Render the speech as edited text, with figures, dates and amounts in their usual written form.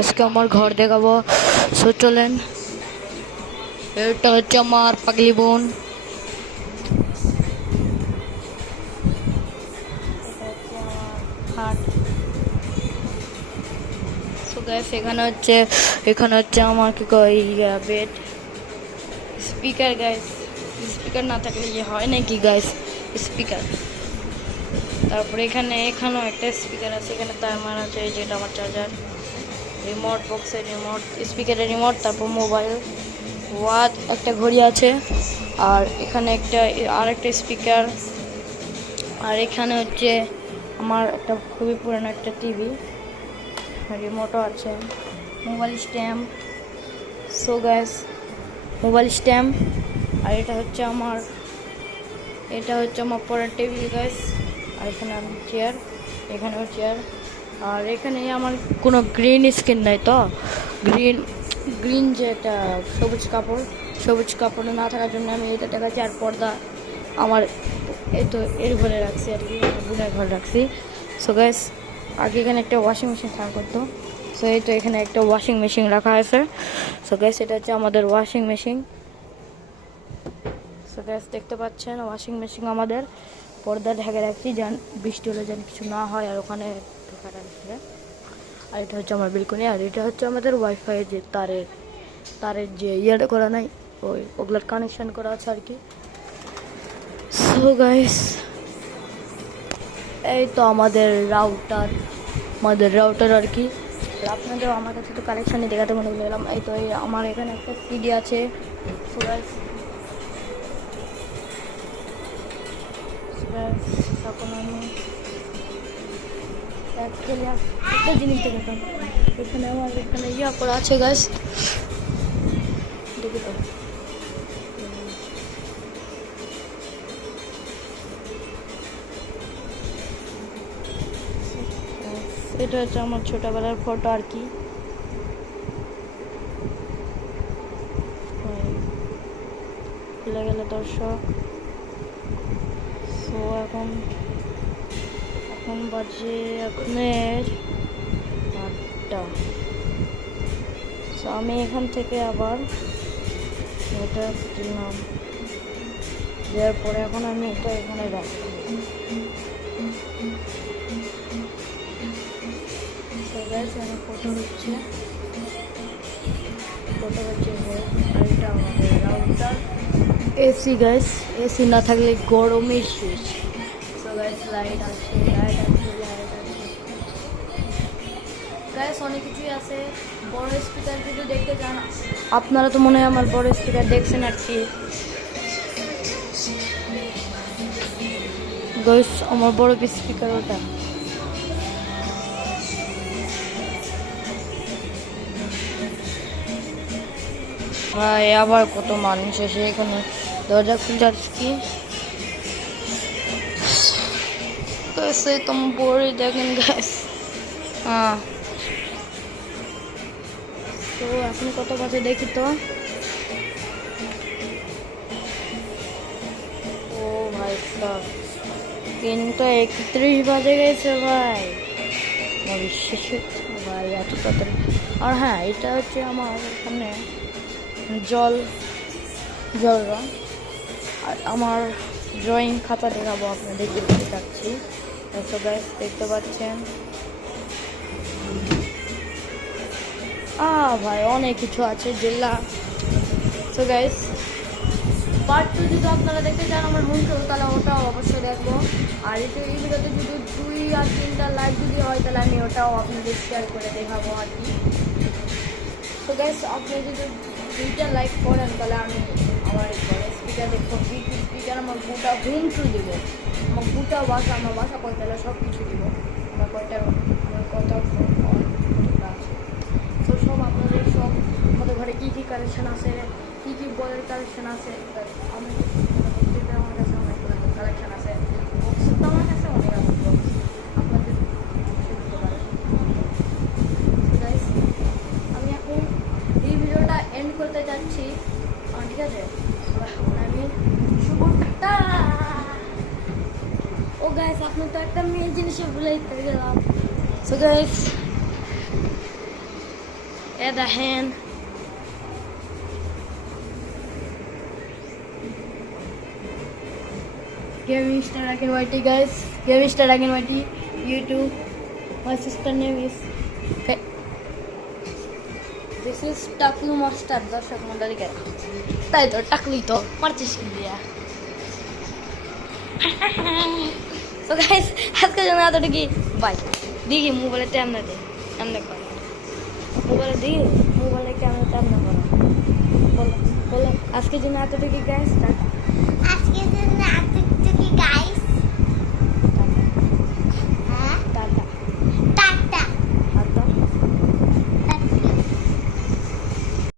আজকে আমার ঘর দেখাবো। সো চলেন, এটা হচ্ছে আমার পাগলি বোন। সো গাইস এখানে হচ্ছে আমার কি কয় বেড স্পিকার। গাইস স্পিকার না থাকলে যে হয় নাকি গাইস, স্পিকার। তারপরে এখানেও একটা স্পিকার আছে, এখানে তার মানে আছে, যেটা আমার চার্জার, রিমোট বক্সের রিমোট, স্পিকারের রিমোট, তারপর মোবাইল, ওয়াচ, একটা ঘড়ি আছে, আর এখানে আরেকটা স্পিকার, আর এখানে হচ্ছে আমার একটা খুবই পুরানো একটা টিভি, রিমোটও আছে, mobile stamp. So gas mobile stamp. আর এটা হচ্ছে আমার পড়ার টেবিল গ্যাস। আর এখানে আমি চেয়ার, এখানেও চেয়ার। আর এখানে আমার কোনো গ্রিন স্ক্রিন নাই, তো গ্রিন যেটা সবুজ কাপড় না থাকার জন্য আমি এটা দেখাচ্ছি। আর পর্দা আমার এই তো এর ঘরে রাখছি, আর কি বোনের ঘরে রাখছি। সো গ্যাস আগে এখানে একটা ওয়াশিং মেশিন থাকা করতো। সো এই তো এখানে একটা ওয়াশিং মেশিন রাখা আছে। সো গ্যাস এটা হচ্ছে আমাদের ওয়াশিং মেশিন। সো গ্যাস দেখতে পাচ্ছেন ওয়াশিং মেশিন আমাদের পর্দা ঢেকে রাখছি, যেন বৃষ্টি হলে যেন কিছু না হয়, আর ওখানে ঢোকা রাখছে। আর এটা হচ্ছে আমার বেলকনি। আর এটা হচ্ছে আমাদের ওয়াইফাই যে তারের যে ইয়াটা করা নাই, ওগুলোর কানেকশন করা আছে আর কি। সো গাইস এই তো আমাদের রাউটার আর কি। আপনাদের আমার কাছে তো কালেকশানে দেখাতে মনে করলাম। এই তো আমার এখানে একটা সিডি আছে। সো গাইস তখন আমি একটা জিনিস দেখাতাম, এখানে আমার ইয়া করা আছে গাইস, দেখি তো। এটা হচ্ছে আমার ছোটবেলার ফটো আর কি। খুলে গেল দর্শক। তো এখন বাজে আপনার 8টা। তো আমি এখান থেকে আবার এটা দিলাম, দেওয়ার পরে এখন আমি এটা এখানে রাখি। ফটো হচ্ছে আর এটা আমাদের রাউটার। এসি গাইস, এসি না থাকলে গরমে শেষ। সো গাইস লাইট আছে গাইস, অনেক কিছুই আছে। বড় স্পিকার যদি দেখতে চান আপনারা, তো মনে হয় আমার বড় স্পিকার দেখছেন আর কি। গাইস আমার বড় স্পিকার ওটা। ভাই আবার কত মানুষ এসে এখানে দরজা খুলছে কি। कैसे तुम बोल দেখেন গাইস। তো এখন কত বাজে দেখি তো। ও ভাই সাব 3:31 বাজে গেছে ভাই, বিশ্বাস হচ্ছে ভাই এত তাড়াতাড়ি। আর হ্যাঁ, এটা হচ্ছে আমার এখানে জল রং। আর আমার ড্রয়িং খাতা দেখাবো আপনাদের, দেখতে চাচ্ছি। তো গাইস দেখতে পাচ্ছেন ভাই অনেক কিছু আছে জেলা। সো গাইস পার্ট 2 যদি আপনারা দেখতে চান আমার হোম শো, তাহলে ওটাও অবশ্যই দেখবো। আর এই ভিডিওতে যদি 2 আর 3টা লাইক যদি হয়, তাহলে আমি ওটাও আপনাদের শেয়ার করে দেখাবো আর কি। সো গাইস আপনি যদি 2টা লাইক করেন, তাহলে আমি আমার স্পিকার দেখবো, স্পিকার আমার গোটা হোম শো দেবো, আমার গোটা বাসা, আমার বাসা কয়টা সব কিছু দিব, আমার কত আছে। তো সব আপনাদের সব আমাদের ঘরে কী কালেকশন আছে, কী বলের কালেকশন আছে, আমি আমার কাছে অনেক কালেকশন আছে, তো আমার কাছে অনেক আছে আপনাদের দিতে পারেন। আমি এখন এই ভিডিওটা এন্ড করতে যাচ্ছি, ঠিক আছে। আমি শুভটা ও গাইস, আপনি তো একটা মেয়ে জিনিসে ভুলে গেলাম। সো গাইস এ দেখেন Gaming Star Dragon Whitey, guys. Gaming Star Dragon Whitey, YouTube. My sister name is. This is Taklu Master. দর্শক মন্ডলী কে তাই তো টাকলি তো পারছিস কি দিয়া So guys, আজকে জন্য এতটুকু বাই দেখি মোবাইলে টাইম না দে এমনি কর মোবাইলে দেখি মোবাইলে ক্যামেরা টাইম না করো বলো বলো আজকে জন্য এতটুকু গাইস আজকের জন্য